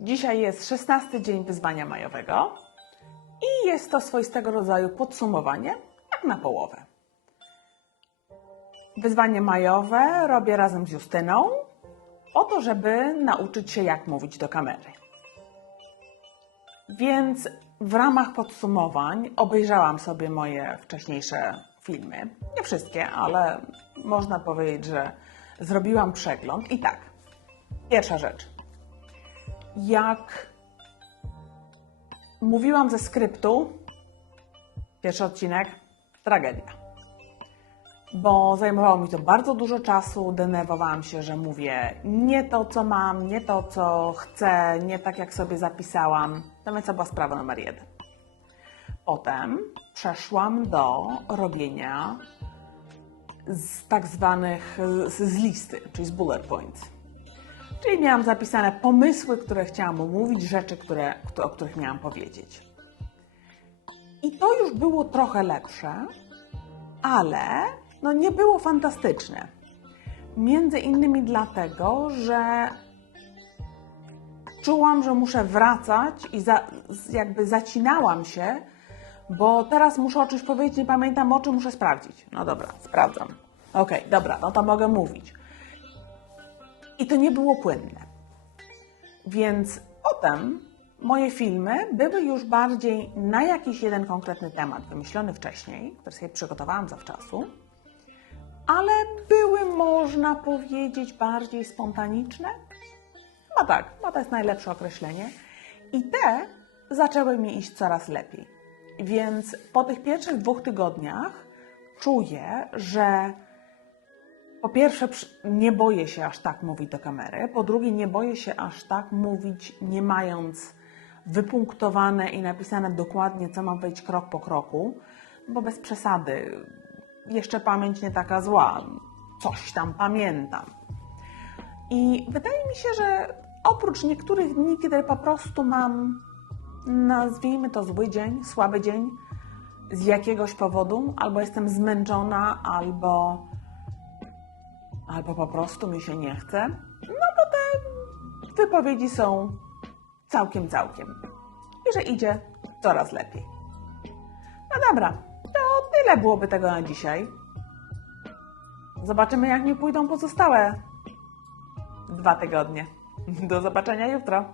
Dzisiaj jest 16 dzień wyzwania majowego i jest to swoistego rodzaju podsumowanie, jak na połowę. Wyzwanie majowe robię razem z Justyną, po to, żeby nauczyć się, jak mówić do kamery. Więc w ramach podsumowań obejrzałam sobie moje wcześniejsze filmy. Nie wszystkie, ale można powiedzieć, że zrobiłam przegląd. I tak, pierwsza rzecz. Jak mówiłam ze skryptu, pierwszy odcinek, tragedia. Bo zajmowało mi to bardzo dużo czasu, denerwowałam się, że mówię nie to, co mam, nie to, co chcę, nie tak, jak sobie zapisałam. No więc to była sprawa numer jeden. Potem przeszłam do robienia z tak zwanych z, z listy, czyli z bullet points. Czyli miałam zapisane pomysły, które chciałam omówić, rzeczy, które, o których miałam powiedzieć. I to już było trochę lepsze, ale no nie było fantastyczne. Między innymi dlatego, że czułam, że muszę wracać i za, jakby zacinałam się, bo teraz muszę o czymś powiedzieć, nie pamiętam o czym muszę sprawdzić. No dobra, sprawdzam. Okej, dobra, no to mogę mówić. I to nie było płynne. Więc potem moje filmy były już bardziej na jakiś jeden konkretny temat wymyślony wcześniej, który sobie przygotowałam zawczasu, ale były, można powiedzieć, bardziej spontaniczne. Chyba tak, chyba to jest najlepsze określenie. I te zaczęły mi iść coraz lepiej. Więc po tych pierwszych dwóch tygodniach czuję, że po pierwsze, nie boję się aż tak mówić do kamery. Po drugie, nie boję się aż tak mówić, nie mając wypunktowane i napisane dokładnie, co mam powiedzieć krok po kroku, bo bez przesady. Jeszcze pamięć nie taka zła. Coś tam pamiętam. I wydaje mi się, że oprócz niektórych dni, kiedy po prostu mam, nazwijmy to zły dzień, słaby dzień, z jakiegoś powodu, albo jestem zmęczona, albo albo po prostu mi się nie chce, no to te wypowiedzi są całkiem, całkiem. I że idzie coraz lepiej. No dobra, to tyle byłoby tego na dzisiaj. Zobaczymy, jak mi pójdą pozostałe dwa tygodnie. Do zobaczenia jutro.